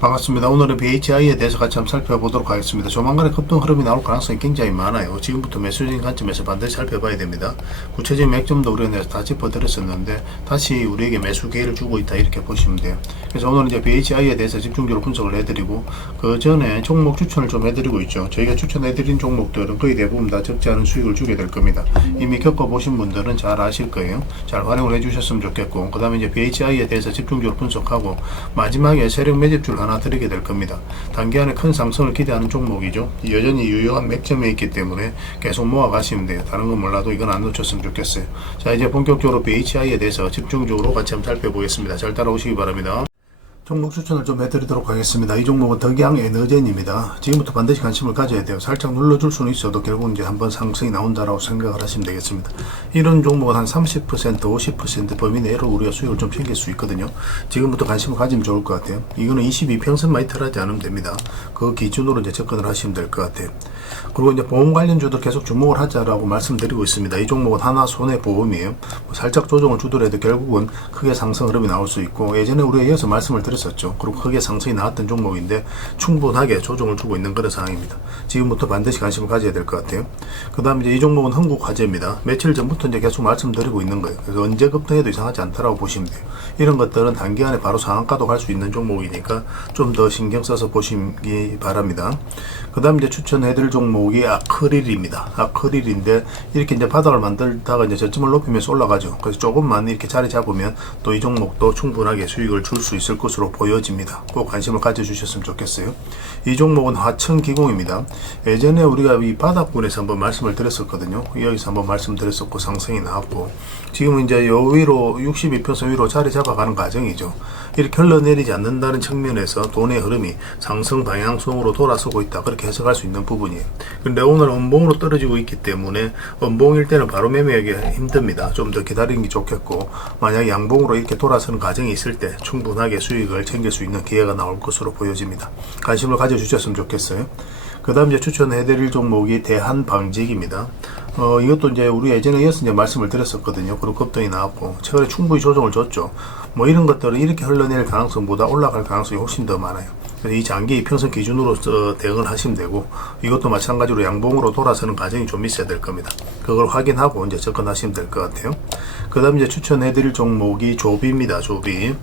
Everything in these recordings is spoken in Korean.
반갑습니다. 오늘은 BHI에 대해서 같이 한번 살펴보도록 하겠습니다. 조만간에 급등 흐름이 나올 가능성이 굉장히 많아요. 지금부터 매수적인 관점에서 반드시 살펴봐야 됩니다. 구체적인 맥점도 우리가 다 짚어드렸었는데 다시 우리에게 매수 기회를 주고 있다 이렇게 보시면 돼요. 그래서 오늘은 이제 BHI에 대해서 집중적으로 분석을 해드리고 그 전에 종목 추천을 좀 해드리고 있죠. 저희가 추천해드린 종목들은 거의 대부분 다 적지 않은 수익을 주게 될 겁니다. 이미 겪어보신 분들은 잘 아실 거예요. 잘 활용을 해주셨으면 좋겠고, 그 다음에 이제 BHI에 대해서 집중적으로 분석하고 마지막에 세력 매집줄 하나 드리게 될 겁니다. 단기간에 큰 상승을 기대하는 종목이죠. 여전히 유효한 맥점에 있기 때문에 계속 모아가시면 돼요. 다른 건 몰라도 이건 안 놓쳤으면 좋겠어요. 자, 이제 본격적으로 BHI에 대해서 집중적으로 같이 한번 살펴보겠습니다. 잘 따라오시기 바랍니다. 종목 추천을 좀 해드리도록 하겠습니다. 이 종목은 덕양에너젠입니다. 지금부터 반드시 관심을 가져야 돼요. 살짝 눌러줄 수는 있어도 결국은 이제 한번 상승이 나온다라고 생각을 하시면 되겠습니다. 이런 종목은 한 30%, 50% 범위 내로 우리가 수익을 좀 챙길 수 있거든요. 지금부터 관심을 가지면 좋을 것 같아요. 이거는 22평선만 이탈하지 않으면 됩니다. 그 기준으로 이제 접근을 하시면 될 것 같아요. 그리고 이제 보험 관련주들 계속 주목을 하자라고 말씀드리고 있습니다. 이 종목은 하나 손해보험이에요. 살짝 조정을 주더라도 결국은 크게 상승 흐름이 나올 수 있고, 예전에 우리가 이어서 말씀을 드렸었죠. 그리고 크게 상승이 나왔던 종목인데 충분하게 조정을 주고 있는 그런 상황입니다. 지금부터 반드시 관심을 가져야 될 것 같아요. 그 다음에 이제 이 종목은 한국화재입니다. 며칠 전부터 이제 계속 말씀드리고 있는 거예요. 그래서 언제 급등해도 이상하지 않다라고 보시면 돼요. 이런 것들은 단기간에 바로 상한가도 갈 수 있는 종목이니까 좀 더 신경 써서 보시기 바랍니다. 그 다음에 이제 추천해드릴 종목이 아크릴입니다. 아크릴인데 이렇게 이제 바닥을 만들다가 이제 저점을 높이면서 올라가죠. 그래서 조금만 이렇게 자리 잡으면 또 이 종목도 충분하게 수익을 줄 수 있을 것으로 보여집니다. 꼭 관심을 가져주셨으면 좋겠어요. 이 종목은 화천기공입니다. 예전에 우리가 이 바닥권에서 한번 말씀을 드렸었거든요. 여기서 한번 말씀드렸었고 상승이 나왔고, 지금은 이제 요 위로 62평선 위로 자리 잡아가는 과정이죠. 이렇게 흘러내리지 않는다는 측면에서 돈의 흐름이 상승 방향성으로 돌아서고 있다, 그렇게 해석할 수 있는 부분이에요. 근데 오늘 음봉으로 떨어지고 있기 때문에 음봉일 때는 바로 매매하기 힘듭니다. 좀 더 기다리는 게 좋겠고, 만약 양봉으로 이렇게 돌아서는 과정이 있을 때 충분하게 수익을 챙길 수 있는 기회가 나올 것으로 보여집니다. 관심을 가져주셨으면 좋겠어요. 그 다음 이제 추천해드릴 종목이 대한방직입니다. 이것도 이제 우리 예전에 이어서 이제 말씀을 드렸었거든요. 그리고 급등이 나왔고, 최근에 충분히 조정을 줬죠. 뭐 이런 것들은 이렇게 흘러내릴 가능성보다 올라갈 가능성이 훨씬 더 많아요. 그래서 이 장기 이평선 기준으로 대응을 하시면 되고, 이것도 마찬가지로 양봉으로 돌아서는 과정이 좀 있어야 될 겁니다. 그걸 확인하고 이제 접근하시면 될 것 같아요. 그 다음 이제 추천해드릴 종목이 조비입니다. 조비.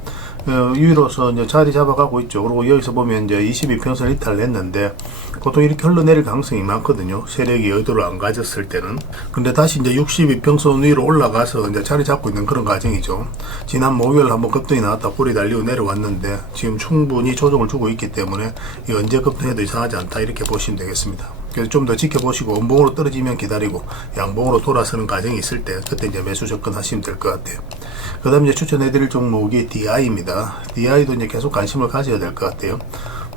위로서 이제 자리 잡아가고 있죠. 그리고 여기서 보면 이제 22평선 이탈을 했는데 보통 이렇게 흘러내릴 가능성이 많거든요. 세력이 의도를 안 가졌을 때는. 근데 다시 이제 62평선 위로 올라가서 이제 자리 잡고 있는 그런 과정이죠. 지난 목요일 한번 급등이 나왔다 꼬리 달리고 내려왔는데 지금 충분히 조정을 주고 있기 때문에 이 언제 급등해도 이상하지 않다 이렇게 보시면 되겠습니다. 그래서 좀 더 지켜보시고 음봉으로 떨어지면 기다리고 양봉으로 돌아서는 과정이 있을 때 그때 이제 매수 접근하시면 될 것 같아요. 그 다음에 이제 추천해드릴 종목이 DI입니다. DI도 이제 계속 관심을 가져야 될 것 같아요.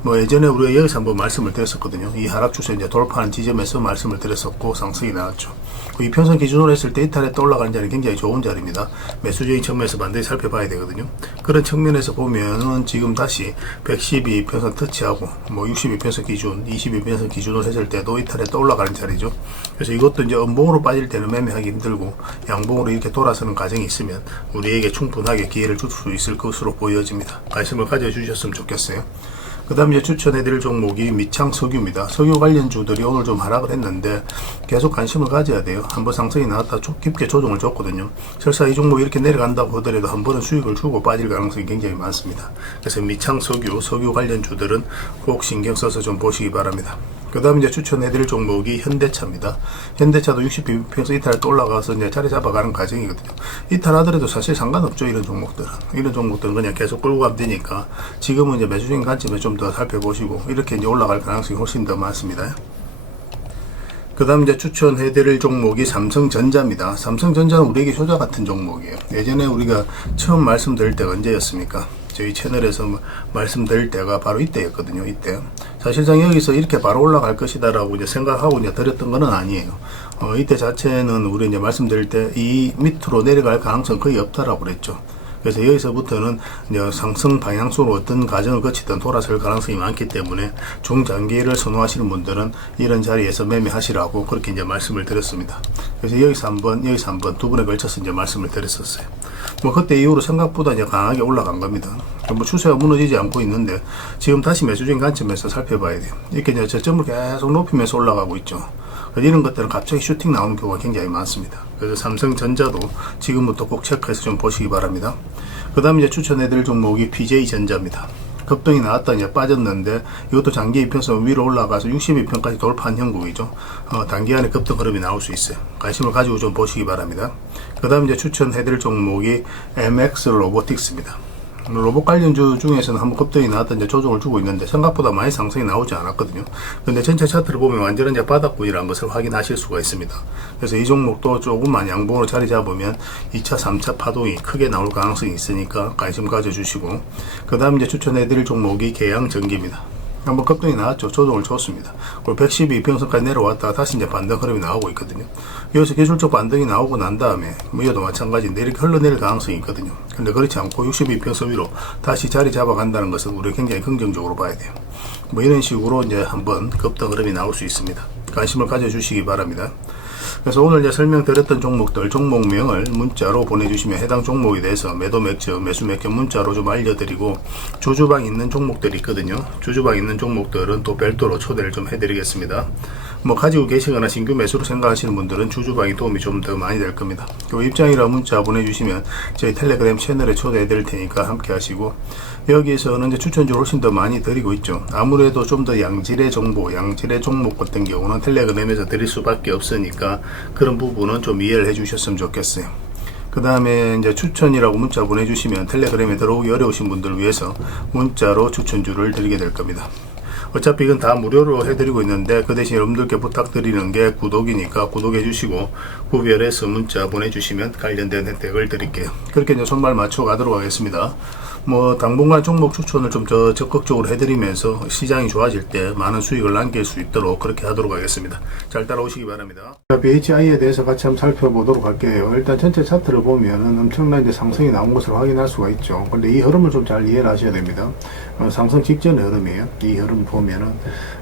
뭐 예전에 우리가 여기서 한번 말씀을 드렸었거든요. 이 하락 추세 이제 돌파하는 지점에서 말씀을 드렸었고 상승이 나왔죠. 그 이평선 기준으로 했을 때 이탈에 또 올라가는 자리 굉장히 좋은 자리입니다. 매수적인 측면에서 반드시 살펴봐야 되거든요. 그런 측면에서 보면은 지금 다시 112평선 터치하고 뭐 62평선 기준, 22평선 기준으로 했을 때도 이탈에 또 올라가는 자리죠. 그래서 이것도 이제 음봉으로 빠질 때는 매매하기 힘들고 양봉으로 이렇게 돌아서는 과정이 있으면 우리에게 충분하게 기회를 줄 수 있을 것으로 보여집니다. 관심을 가져주셨으면 좋겠어요. 그 다음 이제 추천해드릴 종목이 미창석유입니다. 석유 관련주들이 오늘 좀 하락을 했는데 계속 관심을 가져야 돼요. 한번 상승이 나왔다 깊게 조정을 줬거든요. 설사 이 종목이 이렇게 내려간다고 하더라도 한 번은 수익을 주고 빠질 가능성이 굉장히 많습니다. 그래서 미창석유, 석유 관련주들은 꼭 신경 써서 좀 보시기 바랍니다. 그 다음 이제 추천해드릴 종목이 현대차입니다. 현대차도 62평선 이탈에 또 올라가서 이제 자리 잡아가는 과정이거든요. 이탈하더라도 사실 상관없죠. 이런 종목들은 그냥 계속 끌고 가면 되니까 지금은 이제 매수적인 관점에 좀 더 살펴보시고 이렇게 이제 올라갈 가능성이 훨씬 더 많습니다. 그 다음 이제 추천해드릴 종목이 삼성전자입니다. 삼성전자는 우리에게 효자 같은 종목이에요. 예전에 우리가 처음 말씀드릴 때가 언제였습니까? 저희 채널에서 말씀드릴 때가 바로 이때였거든요. 이때. 사실상 여기서 이렇게 바로 올라갈 것이다라고 이제 생각하고 이제 드렸던 거는 아니에요. 이때 자체는 우리 이제 말씀드릴 때 이 밑으로 내려갈 가능성 거의 없다라고 그랬죠. 그래서 여기서부터는 이제 상승 방향으로 어떤 과정을 거치든 돌아설 가능성이 많기 때문에 중장기를 선호하시는 분들은 이런 자리에서 매매하시라고 그렇게 이제 말씀을 드렸습니다. 그래서 여기서 한번 두 번에 걸쳐서 이제 말씀을 드렸었어요. 뭐 그때 이후로 생각보다 이제 강하게 올라간 겁니다. 뭐 추세가 무너지지 않고 있는데 지금 다시 매수적인 관점에서 살펴봐야 돼요. 이렇게 이제 저점을 계속 높이면서 올라가고 있죠. 이런 것들은 갑자기 슈팅 나오는 경우가 굉장히 많습니다. 그래서 삼성전자도 지금부터 꼭 체크해서 좀 보시기 바랍니다. 그 다음에 이제 추천해드릴 종목이 PJ전자입니다. 급등이 나왔다 이제 빠졌는데 이것도 장기 이평선 위로 올라가서 62평까지 돌파한 형국이죠. 단기간에 급등 흐름이 나올 수 있어요. 관심을 가지고 좀 보시기 바랍니다. 그 다음 이제 추천해드릴 종목이 MX 로보틱스입니다. 로봇 관련주 중에서는 한번 급등이 나왔다 이제 조정을 주고 있는데 생각보다 많이 상승이 나오지 않았거든요. 근데 전체 차트를 보면 완전한 이제 바닥권이라는 것을 확인하실 수가 있습니다. 그래서 이 종목도 조금만 양봉으로 자리 잡으면 2차, 3차 파동이 크게 나올 가능성이 있으니까 관심 가져주시고, 그 다음 이제 추천해드릴 종목이 계양전기입니다. 한번 급등이 나왔죠. 조정을 줬습니다. 그리고 112평선까지 내려왔다가 다시 이제 반등 흐름이 나오고 있거든요. 여기서 기술적 반등이 나오고 난 다음에 이것도 마찬가지인데 이렇게 흘러내릴 가능성이 있거든요. 근데 그렇지 않고 62평선 위로 다시 자리 잡아간다는 것은 우리가 굉장히 긍정적으로 봐야 돼요. 뭐 이런 식으로 이제 한번 급등 흐름이 나올 수 있습니다. 관심을 가져주시기 바랍니다. 그래서 오늘 이제 설명드렸던 종목들, 종목명을 문자로 보내주시면 해당 종목에 대해서 매도 맥점, 매수 맥점 문자로 좀 알려드리고, 주주방 있는 종목들이 있거든요. 주주방 있는 종목들은 또 별도로 초대를 좀 해드리겠습니다. 뭐 가지고 계시거나 신규 매수로 생각하시는 분들은 주주방이 도움이 좀 더 많이 될 겁니다. 그 입장이라 문자 보내주시면 저희 텔레그램 채널에 초대해 드릴 테니까 함께 하시고, 여기에서는 이제 추천주를 훨씬 더 많이 드리고 있죠. 아무래도 좀 더 양질의 정보, 양질의 종목 같은 경우는 텔레그램에서 드릴 수밖에 없으니까 그런 부분은 좀 이해를 해 주셨으면 좋겠어요. 그 다음에 이제 추천이라고 문자 보내주시면 텔레그램에 들어오기 어려우신 분들을 위해서 문자로 추천주를 드리게 될 겁니다. 어차피 이건 다 무료로 해드리고 있는데 그 대신 여러분들께 부탁드리는 게 구독이니까 구독해 주시고 구별해서 문자 보내주시면 관련된 혜택을 드릴게요. 그렇게 이제 손발 맞춰 가도록 하겠습니다. 뭐 당분간 종목 추천을 좀 더 적극적으로 해드리면서 시장이 좋아질 때 많은 수익을 남길 수 있도록 그렇게 하도록 하겠습니다. 잘 따라오시기 바랍니다. BHI에 대해서 같이 한번 살펴보도록 할게요. 일단 전체 차트를 보면은 엄청난 이제 상승이 나온 것을 확인할 수가 있죠. 근데 이 흐름을 좀 잘 이해를 하셔야 됩니다. 상승 직전의 흐름이에요. 이 흐름 보면은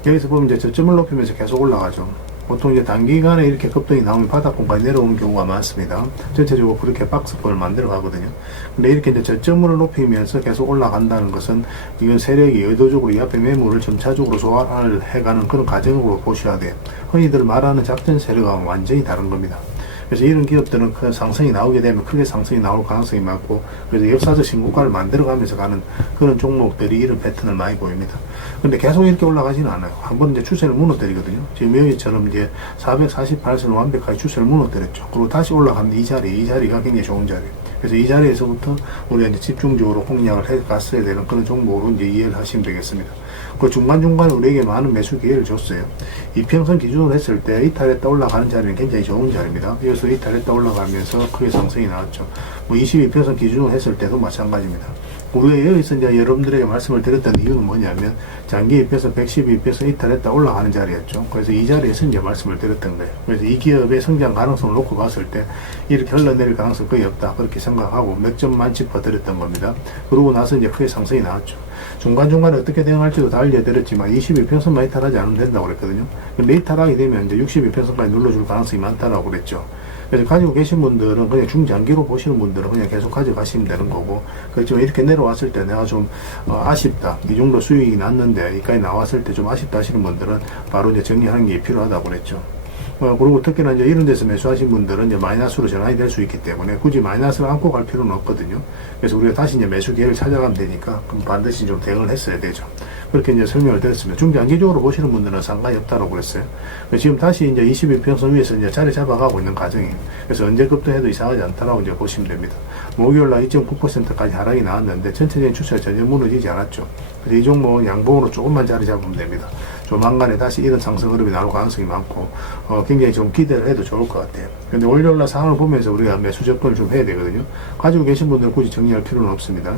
여기서 보면 이제 저점을 높이면서 계속 올라가죠. 보통 이제 단기간에 이렇게 급등이 나오면 바닥권까지 내려오는 경우가 많습니다. 전체적으로 그렇게 박스권을 만들어 가거든요. 근데 이렇게 이제 저점을 높이면서 계속 올라간다는 것은 이건 세력이 의도적으로 이 앞에 매물을 점차적으로 소화를 해가는 그런 과정으로 보셔야 돼요. 흔히들 말하는 작전 세력과는 완전히 다른 겁니다. 그래서 이런 기업들은 큰 상승이 나오게 되면 크게 상승이 나올 가능성이 많고, 그래서 역사적 신고가를 만들어가면서 가는 그런 종목들이 이런 패턴을 많이 보입니다. 근데 계속 이렇게 올라가지는 않아요. 한번 이제 추세를 무너뜨리거든요. 지금 여기처럼 이제 448선을 완벽하게 추세를 무너뜨렸죠. 그리고 다시 올라가는 이 자리가 굉장히 좋은 자리예요. 그래서 이 자리에서부터 우리가 이제 집중적으로 공략을 해 갔어야 되는 그런 종목으로 이제 이해를 하시면 되겠습니다. 그 중간중간에 우리에게 많은 매수 기회를 줬어요. 이평선 기준으로 했을 때 이탈했다 올라가는 자리는 굉장히 좋은 자리입니다. 여기서 이탈했다 올라가면서 크게 상승이 나왔죠. 뭐 22평선 기준으로 했을 때도 마찬가지입니다. 우리가 여기서 이제 여러분들에게 말씀을 드렸던 이유는 뭐냐면 장기 입에서 112입에서 이탈했다 올라가는 자리였죠. 그래서 이 자리에서 이제 말씀을 드렸던 거예요. 그래서 이 기업의 성장 가능성을 놓고 봤을 때 이렇게 흘러내릴 가능성이 거의 없다 그렇게 생각하고 몇 점만 짚어드렸던 겁니다. 그러고 나서 이제 크게 상승이 나왔죠. 중간중간에 어떻게 대응할지도 다 알려드렸지만 21평선만 이탈하지 않으면 된다고 그랬거든요. 근데 이탈하게 되면 이제 62평선까지 눌러줄 가능성이 많다라고 그랬죠. 그래서 가지고 계신 분들은 그냥 중장기로 보시는 분들은 그냥 계속 가져가시면 되는 거고, 그렇지만 이렇게 내려왔을 때 내가 좀 아쉽다, 이 정도 수익이 났는데 여기까지 나왔을 때 좀 아쉽다 하시는 분들은 바로 이제 정리하는 게 필요하다고 그랬죠. 그리고 특히나 이제 이런 데서 매수하신 분들은 이제 마이너스로 전환이 될 수 있기 때문에 굳이 마이너스를 안고 갈 필요는 없거든요. 그래서 우리가 다시 이제 매수 기회를 찾아가면 되니까 그럼 반드시 좀 대응을 했어야 되죠. 그렇게 이제 설명을 드렸습니다. 중장기적으로 보시는 분들은 상관이 없다고 그랬어요. 지금 다시 이제 22평선 위에서 이제 자리 잡아가고 있는 과정이에요. 그래서 언제 급등해도 이상하지 않다라고 이제 보시면 됩니다. 목요일날 2.9%까지 하락이 나왔는데 전체적인 추세가 전혀 무너지지 않았죠. 그래서 이 종목은 양봉으로 조금만 자리 잡으면 됩니다. 조만간에 다시 이런 상승 흐름이 나올 가능성이 많고 굉장히 좀 기대를 해도 좋을 것 같아요. 근데 월요일날 상황을 보면서 우리가 매수 접근을 좀 해야 되거든요. 가지고 계신 분들은 굳이 정리할 필요는 없습니다.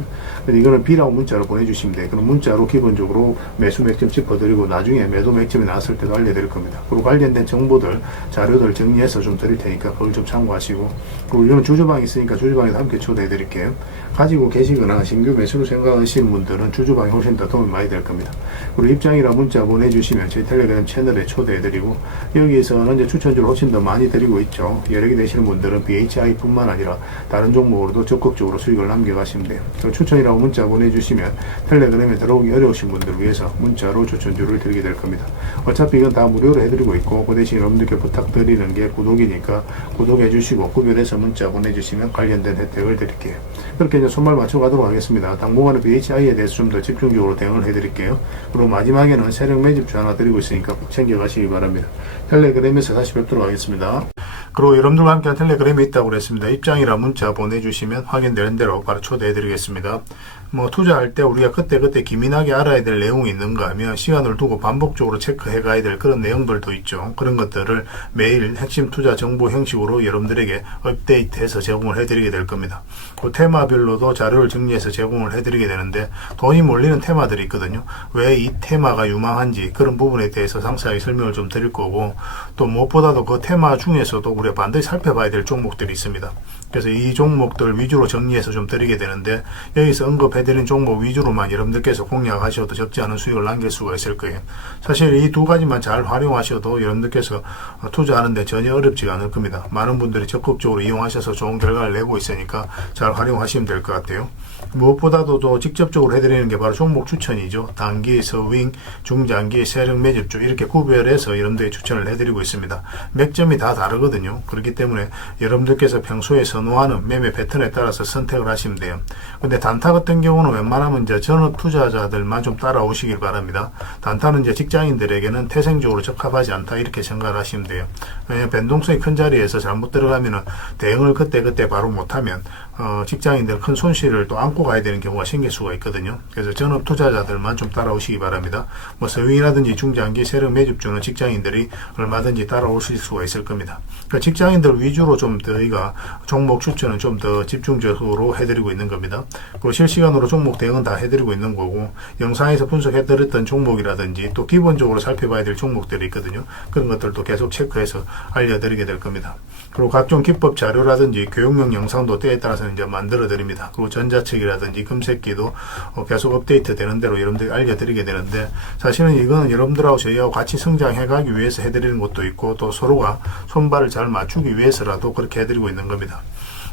근데 이거는 B라고 문자로 보내주시면 돼요. 그럼 문자로 기본적으로 매수 맥점 짚어드리고 나중에 매도 맥점이 나왔을 때도 알려드릴 겁니다. 그리고 관련된 정보들, 자료들 정리해서 좀 드릴 테니까 그걸 좀 참고하시고, 그리고 이거는 주주방이 있으니까 주주방에도 함께 초대해 드릴게요. 가지고 계시거나 신규 매수를 생각하시는 분들은 주주방이 훨씬 더 도움이 많이 될 겁니다. 그리고 입장이라 문자 보내주시면 저희 텔레그램 채널에 초대해 드리고, 여기에서는 이제 추천주를 훨씬 더 많이 드리고 있죠. 여력이 되시는 분들은 BHI 뿐만 아니라 다른 종목으로도 적극적으로 수익을 남겨가시면 돼요. 추천이라고 문자 보내주시면 텔레그램에 들어오기 어려우신 분들을 위해서 문자로 추천주를 드리게 될 겁니다. 어차피 이건 다 무료로 해드리고 있고, 그 대신 여러분들께 부탁드리는 게 구독이니까 구독해 주시고 구별해서 문자 보내주시면 관련된 혜택을 드릴게요. 그렇게 이제 손발 맞춰 가도록 하겠습니다. 당분간은 BHI에 대해서 좀 더 집중적으로 대응을 해드릴게요. 그리고 마지막에는 세력 매집주 하나 드리고 있으니까 꼭 챙겨가시기 바랍니다. 텔레그램에서 다시 뵙도록 하겠습니다. 그리고 여러분들과 함께 텔레그램에 있다고 그랬습니다. 입장이라 문자 보내주시면 확인되는 대로 바로 초대해드리겠습니다. 투자할 때 우리가 그때그때 기민하게 알아야 될 내용이 있는가 하면 시간을 두고 반복적으로 체크해 가야 될 그런 내용들도 있죠. 그런 것들을 매일 핵심 투자 정보 형식으로 여러분들에게 업데이트해서 제공을 해드리게 될 겁니다. 그 테마별로도 자료를 정리해서 제공을 해드리게 되는데, 돈이 몰리는 테마들이 있거든요. 왜 이 테마가 유망한지 그런 부분에 대해서 상세하게 설명을 좀 드릴 거고, 또 무엇보다도 그 테마 중에서도 우리가 반드시 살펴봐야 될 종목들이 있습니다. 그래서 이 종목들 위주로 정리해서 좀 드리게 되는데, 여기서 언급해드린 종목 위주로만 여러분들께서 공략하셔도 적지 않은 수익을 남길 수가 있을 거예요. 사실 이 두 가지만 잘 활용하셔도 여러분들께서 투자하는데 전혀 어렵지가 않을 겁니다. 많은 분들이 적극적으로 이용하셔서 좋은 결과를 내고 있으니까 잘 활용하시면 될 것 같아요. 무엇보다도 또 직접적으로 해드리는 게 바로 종목 추천이죠. 단기, 서윙, 중장기, 세력 매집주 이렇게 구별해서 여러분들이 추천을 해드리고 있습니다. 맥점이 다 다르거든요. 그렇기 때문에 여러분들께서 평소에 선호하는 매매 패턴에 따라서 선택을 하시면 돼요. 근데 단타 같은 경우는 웬만하면 이제 전업 투자자들만 좀 따라오시길 바랍니다. 단타는 이제 직장인들에게는 태생적으로 적합하지 않다 이렇게 생각을 하시면 돼요. 왜냐하면 변동성이 큰 자리에서 잘못 들어가면은 대응을 그때 바로 못하면 직장인들 큰 손실을 또 안고 가야 되는 경우가 생길 수가 있거든요. 그래서 전업 투자자들만 좀 따라오시기 바랍니다. 서윙이라든지 중장기 세력 매집주는 직장인들이 얼마든지 따라오실 수가 있을 겁니다. 그러니까 직장인들 위주로 좀 저희가 종목 추천은 좀 더 집중적으로 해드리고 있는 겁니다. 그리고 실시간으로 종목 대응은 다 해드리고 있는 거고, 영상에서 분석해드렸던 종목이라든지 또 기본적으로 살펴봐야 될 종목들이 있거든요. 그런 것들도 계속 체크해서 알려드리게 될 겁니다. 그리고 각종 기법 자료라든지 교육용 영상도 때에 따라서는 이제 만들어 드립니다. 그리고 전자책이라든지 금색기도 계속 업데이트 되는 대로 여러분들이 알려드리게 되는데, 사실은 이거는 여러분들하고 저희하고 같이 성장해 가기 위해서 해드리는 것도 있고, 또 서로가 손발을 잘 맞추기 위해서라도 그렇게 해드리고 있는 겁니다.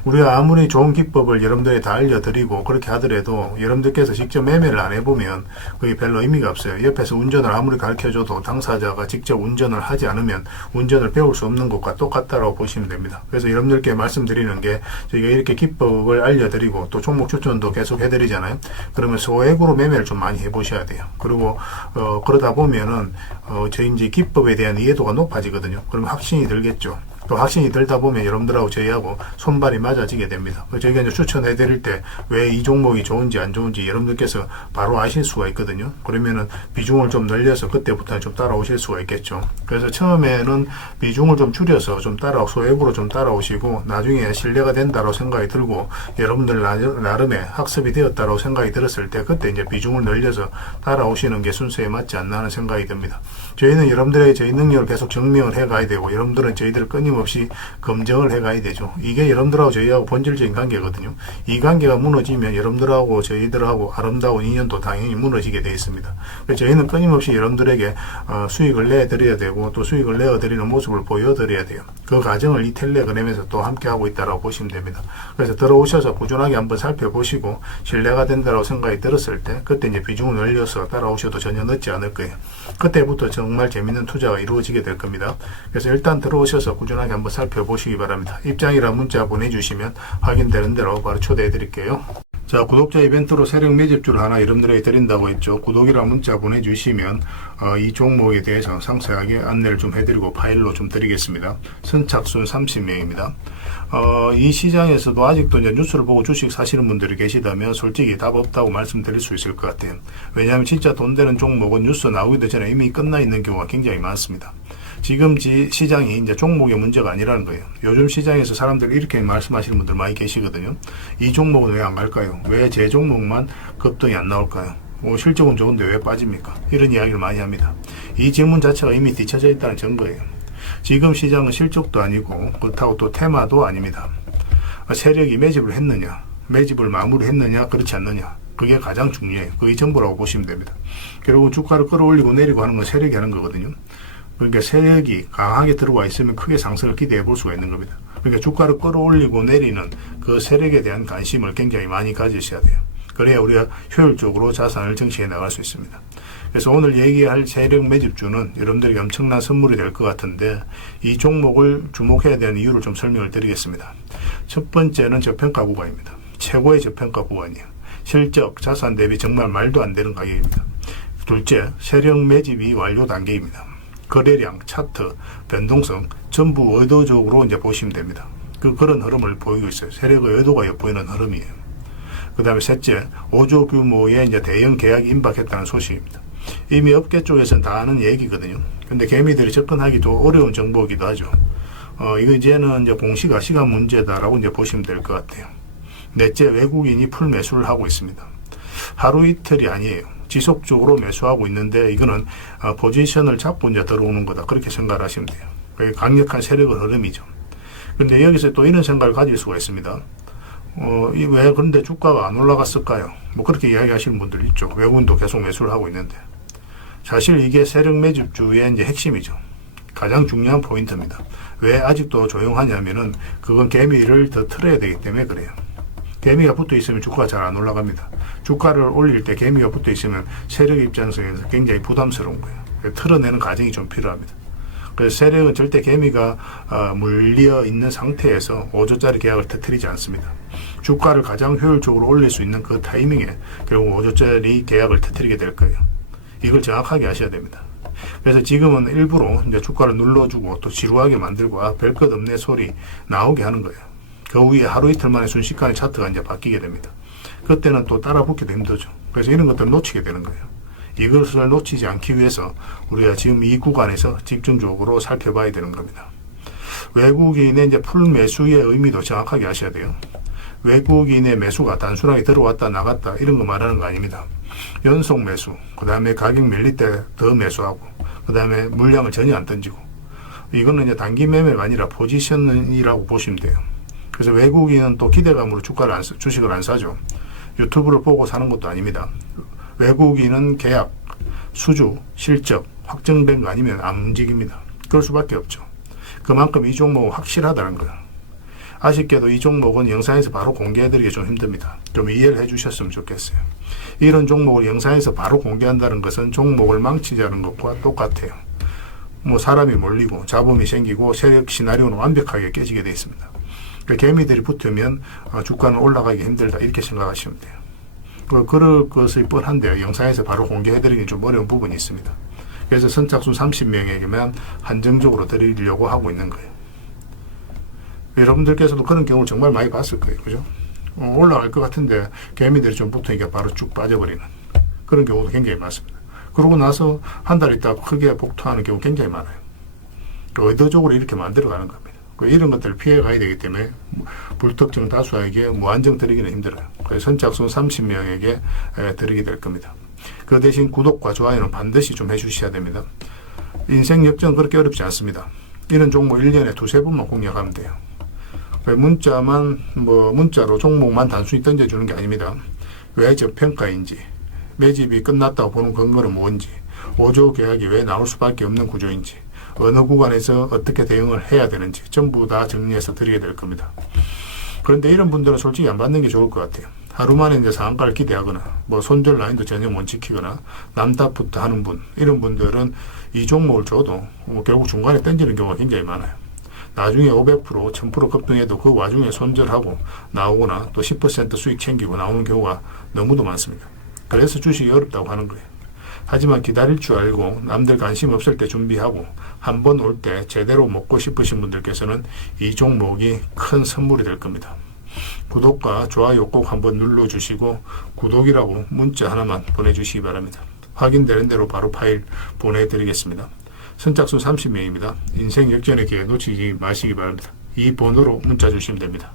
우리가 아무리 좋은 기법을 여러분들이 다 알려드리고 그렇게 하더라도 여러분들께서 직접 매매를 안 해보면 그게 별로 의미가 없어요. 옆에서 운전을 아무리 가르쳐줘도 당사자가 직접 운전을 하지 않으면 운전을 배울 수 없는 것과 똑같다라고 보시면 됩니다. 그래서 여러분들께 말씀드리는 게, 저희가 이렇게 기법을 알려드리고 또 종목 추천도 계속 해드리잖아요. 그러면 소액으로 매매를 좀 많이 해보셔야 돼요. 그리고 그러다 보면은 저희 이제 기법에 대한 이해도가 높아지거든요. 그러면 확신이 들겠죠. 또 확신이 들다 보면 여러분들하고 저희하고 손발이 맞아지게 됩니다. 저희가 이제 추천해 드릴 때 왜 이 종목이 좋은지 안 좋은지 여러분들께서 바로 아실 수가 있거든요. 그러면은 비중을 좀 늘려서 그때부터는 좀 따라오실 수가 있겠죠. 그래서 처음에는 비중을 좀 줄여서 좀 소액으로 좀 따라오시고, 나중에 신뢰가 된다고 생각이 들고 여러분들 나름의 학습이 되었다고 생각이 들었을 때 그때 이제 비중을 늘려서 따라오시는 게 순서에 맞지 않나 하는 생각이 듭니다. 저희는 여러분들에게 저희 능력을 계속 증명을 해 가야 되고, 여러분들은 저희들을 끊임없이 검증을 해 가야 되죠. 이게 여러분들하고 저희하고 본질적인 관계거든요. 이 관계가 무너지면 여러분들하고 저희들하고 아름다운 인연도 당연히 무너지게 되어 있습니다. 그래서 저희는 끊임없이 여러분들에게 수익을 내드려야 되고, 또 수익을 내어드리는 모습을 보여드려야 돼요. 그 과정을 이 텔레그램에서 또 함께 하고 있다고 보시면 됩니다. 그래서 들어오셔서 꾸준하게 한번 살펴보시고 신뢰가 된다고 생각이 들었을 때 그때 이제 비중을 늘려서 따라오셔도 전혀 늦지 않을 거예요. 그때부터 정말 재밌는 투자가 이루어지게 될 겁니다. 그래서 일단 들어오셔서 꾸준하게 한번 살펴보시기 바랍니다. 입장이라 문자 보내주시면 확인되는 대로 바로 초대해 드릴게요. 자, 구독자 이벤트로 세력 매집주를 하나 여러분들에게 드린다고 했죠. 구독이란 문자 보내주시면 이 종목에 대해서 상세하게 안내를 좀 해드리고 파일로 좀 드리겠습니다. 선착순 30명입니다. 이 시장에서도 아직도 이제 뉴스를 보고 주식 사시는 분들이 계시다면 솔직히 답 없다고 말씀드릴 수 있을 것 같아요. 왜냐하면 진짜 돈 되는 종목은 뉴스 나오기도 전에 이미 끝나 있는 경우가 굉장히 많습니다. 지금 시장이 이제 종목의 문제가 아니라는 거예요. 요즘 시장에서 사람들이 이렇게 말씀하시는 분들 많이 계시거든요. 이 종목은 왜 안 갈까요? 왜 제 종목만 급등이 안 나올까요? 실적은 좋은데 왜 빠집니까? 이런 이야기를 많이 합니다. 이 질문 자체가 이미 뒤쳐져 있다는 증거예요. 지금 시장은 실적도 아니고 그렇다고 또 테마도 아닙니다. 세력이 매집을 했느냐, 매집을 마무리했느냐, 그렇지 않느냐, 그게 가장 중요해요. 그게 전부라고 보시면 됩니다. 결국 주가를 끌어올리고 내리고 하는 건 세력이 하는 거거든요. 그러니까 세력이 강하게 들어와 있으면 크게 상승을 기대해 볼 수가 있는 겁니다. 그러니까 주가를 끌어올리고 내리는 그 세력에 대한 관심을 굉장히 많이 가지셔야 돼요. 그래야 우리가 효율적으로 자산을 정치해 나갈 수 있습니다. 그래서 오늘 얘기할 세력 매집주는 여러분들에게 엄청난 선물이 될 것 같은데 이 종목을 주목해야 되는 이유를 좀 설명을 드리겠습니다. 첫 번째는 저평가 구간입니다. 최고의 저평가 구간이에요. 실적, 자산 대비 정말 말도 안 되는 가격입니다. 둘째, 세력 매집이 완료 단계입니다. 거래량, 차트, 변동성 전부 의도적으로 이제 보시면 됩니다. 그런 흐름을 보이고 있어요. 세력의 의도가 엿보이는 흐름이에요. 그 다음에 셋째, 5조 규모의 이제 대형 계약이 임박했다는 소식입니다. 이미 업계 쪽에서는 다 아는 얘기거든요. 근데 개미들이 접근하기도 어려운 정보이기도 하죠. 이거 이제는 이제 공시가 시간 문제다라고 이제 보시면 될 것 같아요. 넷째, 외국인이 풀 매수를 하고 있습니다. 하루 이틀이 아니에요. 지속적으로 매수하고 있는데 이거는 포지션을 잡고 이제 들어오는 거다. 그렇게 생각을 하시면 돼요. 강력한 세력의 흐름이죠. 그런데 여기서 또 이런 생각을 가질 수가 있습니다. 왜 그런데 주가가 안 올라갔을까요? 뭐 그렇게 이야기하시는 분들 있죠. 외국인도 계속 매수를 하고 있는데. 사실 이게 세력 매집주의 이제 핵심이죠. 가장 중요한 포인트입니다. 왜 아직도 조용하냐면은 그건 개미를 더 틀어야 되기 때문에 그래요. 개미가 붙어 있으면 주가가 잘 안 올라갑니다. 주가를 올릴 때 개미가 붙어 있으면 세력 입장에서 굉장히 부담스러운 거예요. 틀어내는 과정이 좀 필요합니다. 그래서 세력은 절대 개미가 물려 있는 상태에서 5조짜리 계약을 터뜨리지 않습니다. 주가를 가장 효율적으로 올릴 수 있는 그 타이밍에 결국 5조짜리 계약을 터뜨리게 될 거예요. 이걸 정확하게 아셔야 됩니다. 그래서 지금은 일부러 이제 주가를 눌러주고 또 지루하게 만들고 별 것 없네 소리 나오게 하는 거예요. 그 후에 하루 이틀 만에 순식간에 차트가 이제 바뀌게 됩니다. 그때는 또 따라 붙기도 힘들죠. 그래서 이런 것들을 놓치게 되는 거예요. 이것을 놓치지 않기 위해서 우리가 지금 이 구간에서 집중적으로 살펴봐야 되는 겁니다. 외국인의 이제 풀 매수의 의미도 정확하게 아셔야 돼요. 외국인의 매수가 단순하게 들어왔다 나갔다 이런 거 말하는 거 아닙니다. 연속 매수, 그 다음에 가격 밀릴 때 더 매수하고, 그 다음에 물량을 전혀 안 던지고, 이거는 이제 단기 매매가 아니라 포지션이라고 보시면 돼요. 그래서 외국인은 또 기대감으로 주식을 안 사죠. 유튜브를 보고 사는 것도 아닙니다. 외국인은 계약, 수주, 실적 확정된 거 아니면 안 움직입니다. 그럴 수밖에 없죠. 그만큼 이 종목은 확실하다는 거예요. 아쉽게도 이 종목은 영상에서 바로 공개해드리기 좀 힘듭니다. 좀 이해를 해주셨으면 좋겠어요. 이런 종목을 영상에서 바로 공개한다는 것은 종목을 망치자는 것과 똑같아요. 뭐 사람이 몰리고 잡음이 생기고 세력 시나리오는 완벽하게 깨지게 되어 있습니다. 개미들이 붙으면 주가는 올라가기 힘들다 이렇게 생각하시면 돼요. 그럴 것이 뻔한데 영상에서 바로 공개해드리기 좀 어려운 부분이 있습니다. 그래서 선착순 30명에게만 한정적으로 드리려고 하고 있는 거예요. 여러분들께서도 그런 경우를 정말 많이 봤을 거예요. 그죠? 올라갈 것 같은데 개미들이 좀 붙으니까 바로 쭉 빠져버리는 그런 경우도 굉장히 많습니다. 그러고 나서 한 달 있다가 크게 복투하는 경우 굉장히 많아요. 의도적으로 이렇게 만들어가는 겁니다. 이런 것들을 피해 가야 되기 때문에 불특정 다수에게 무한정 드리기는 힘들어요. 그래서 선착순 30명에게 드리게 될 겁니다. 그 대신 구독과 좋아요는 반드시 좀 해주셔야 됩니다. 인생 역전 그렇게 어렵지 않습니다. 이런 종목 1년에 두세 번만 공략하면 돼요. 문자로 종목만 단순히 던져주는 게 아닙니다. 왜 저평가인지, 매집이 끝났다고 보는 근거는 뭔지, 5조 계약이 왜 나올 수밖에 없는 구조인지, 어느 구간에서 어떻게 대응을 해야 되는지 전부 다 정리해서 드리게 될 겁니다. 그런데 이런 분들은 솔직히 안 받는 게 좋을 것 같아요. 하루 만에 이제 상한가를 기대하거나 손절 라인도 전혀 못 지키거나 남탓부터 하는 분, 이런 분들은 이 종목을 줘도 결국 중간에 던지는 경우가 굉장히 많아요. 나중에 500%, 1000% 급등해도 그 와중에 손절하고 나오거나 또 10% 수익 챙기고 나오는 경우가 너무도 많습니다. 그래서 주식이 어렵다고 하는 거예요. 하지만 기다릴 줄 알고 남들 관심 없을 때 준비하고 한 번 올 때 제대로 먹고 싶으신 분들께서는 이 종목이 큰 선물이 될 겁니다. 구독과 좋아요 꼭 한번 눌러주시고 구독이라고 문자 하나만 보내주시기 바랍니다. 확인되는 대로 바로 파일 보내드리겠습니다. 선착순 30명입니다. 인생 역전의 기회 놓치지 마시기 바랍니다. 이 번호로 문자 주시면 됩니다.